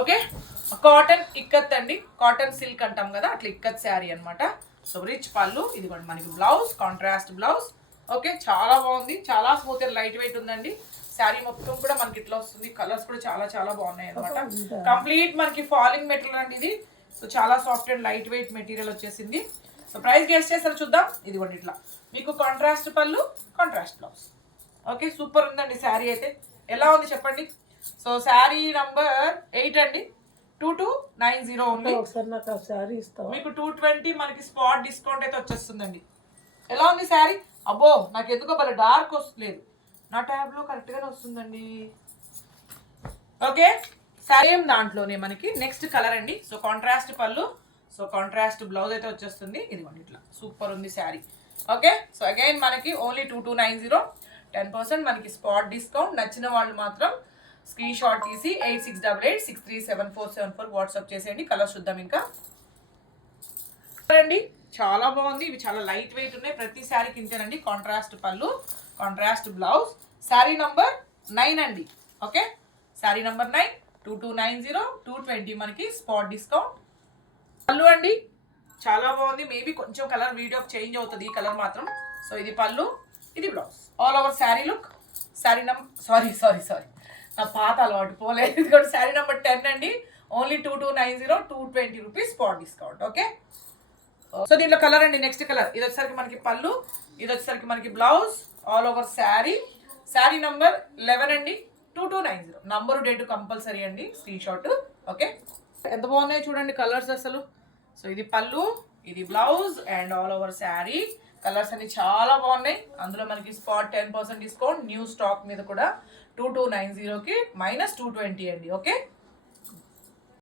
Okay, cotton ikat అండి, cotton silk అంటాం కదా అట్లా ఇక్కత్ శారీ అనమాట. సో రిచ్ పళ్ళు, ఇది కూడా మనకి బ్లౌజ్, కాంట్రాస్ట్ బ్లౌజ్. ఓకే, చాలా బాగుంది, చాలా స్మూత్ అండ్ లైట్ వెయిట్ ఉందండి. శారీ మొత్తం కూడా మనకి ఇట్లా వస్తుంది. కలర్స్ కూడా చాలా చాలా బాగున్నాయి అనమాట. కంప్లీట్ మనకి ఫాలింగ్ మెటీరియల్ అండి ఇది. సో చాలా soft and light weight material వచ్చేసింది. సో ప్రైస్ గెస్ చేస్తారు చూద్దాం. ఇదిగోండి ఇట్లా మీకు కాంట్రాస్ట్ పళ్ళు, కాంట్రాస్ట్ బ్లౌజ్. ఓకే, సూపర్ ఉందండి శారీ అయితే. ఎలా ఉంది చెప్పండి. సో శారీ నంబర్ 8 అండి, 2290 ఓన్లీ. మీకు 220 మనకి స్పాట్ డిస్కౌంట్ అయితే వచ్చేస్తుందండి. ఎలా ఉంది శారీ? అబ్బో నాకు ఎందుకో భలే డార్క్ వస్తలేదు, నా ట్యాబ్లో కరెక్ట్గానే వస్తుందండి. ఓకే, సేమ్ దాంట్లోనే మనకి నెక్స్ట్ కలర్ అండి. సో కాంట్రాస్ట్ పళ్ళు, సో కాంట్రాస్ట్ బ్లౌజ్ అయితే వచ్చేస్తుంది. ఇదిగోండి ఇట్లా సూపర్ ఉంది శారీ. ఓకే, సో అగైన్ మనకి ఓన్లీ 2290, 10% మనకి స్పాట్ డిస్కౌంట్. నచ్చిన వాళ్ళు మాత్రం స్క్రీన్ షాట్ తీసి 8688637474 వాట్సాప్ చేసేయండి. కలర్ చూద్దాం. ఇంకా అండి చాలా బాగుంది, ఇవి చాలా లైట్ వెయిట్ ఉన్నాయి. ప్రతి శారీకి ఇంతేనండి. కాంట్రాస్ట్ పళ్ళు, కాంట్రాస్ట్ బ్లౌజ్. శారీ నంబర్ 9 అండి. ఓకే, శారీ నంబర్ 9, 2290, 220 మనకి స్పాట్ డిస్కౌంట్. పళ్ళు అండి చాలా బాగుంది. మేబీ కొంచెం కలర్ వీడియో చేంజ్ అవుతుంది, ఈ కలర్ మాత్రం. సో ఇది పళ్ళు, ఇది blouse. All over sari look. Sari number sorry నా పాత అలవాటు పోలేదు. ఇది కూడా శారీ నెంబర్ 10 అండి. Only 2290, 220 rupees spot discount. Okay, so దీంట్లో కలర్ అండి. నెక్స్ట్ కలర్ ఇది వచ్చేసరికి మనకి పళ్ళు, ఇది వచ్చేసరికి మనకి blouse. All over sari. Sari number 11 అండి, 2290. నంబరు డేటు కంపల్సరీ అండి, స్క్రీన్ షాట్. ఓకే, ఎంత బాగున్నాయో చూడండి కలర్స్ అసలు. సో ఇది పళ్ళు, ఇది blouse and all over sari. Colours అన్ని చాలా బాగున్నాయి. అందులో మనకి స్పాట్ 10% డిస్కౌంట్. న్యూ స్టాక్ మీద కూడా 2290కి -220 అండి. ఓకే.